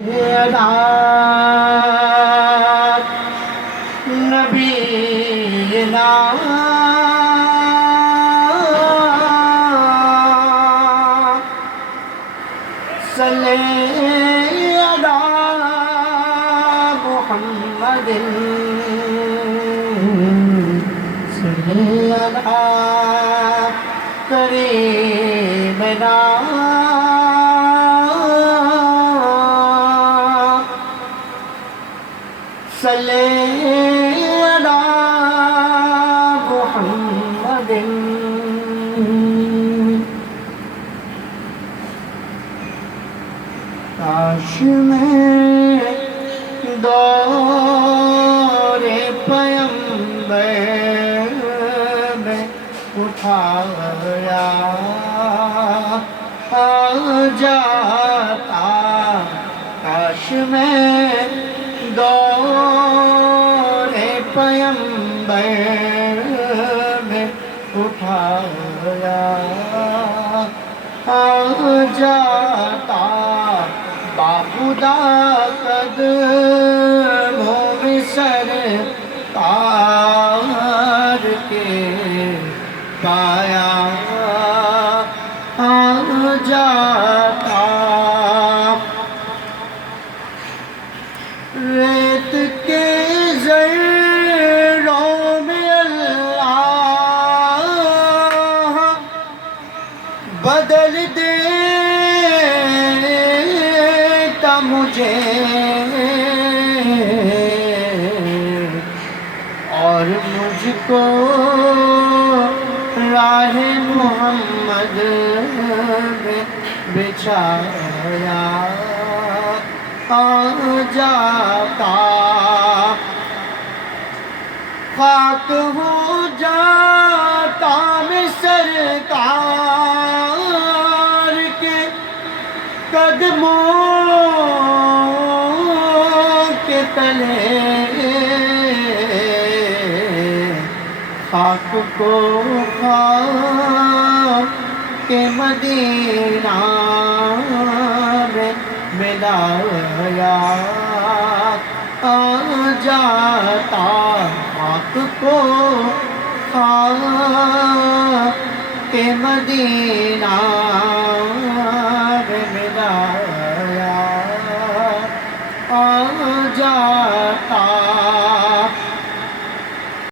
نبینا صلی علی محمد صلی علی کریمنا صلی علی محمد کاش میں دور پیمبر میں اٹھایا آ جاتا، کاش میں دور پیمبر میں اٹھایا آ جاتا، باخدا قدموں میں سرکار کے پایا آ جاتا، ریت کے ذروں میں اللہ بدل دیتا مجھے، اور مجھ کو راہ محمد میں بچھایا آ جاتا، خاک ہو جاتا میں سرکار کے قدموں کے تلے، خاک کو خاک کے مدینہ میں ملایا آ جاتا، خاک کو خاک کے مدینہ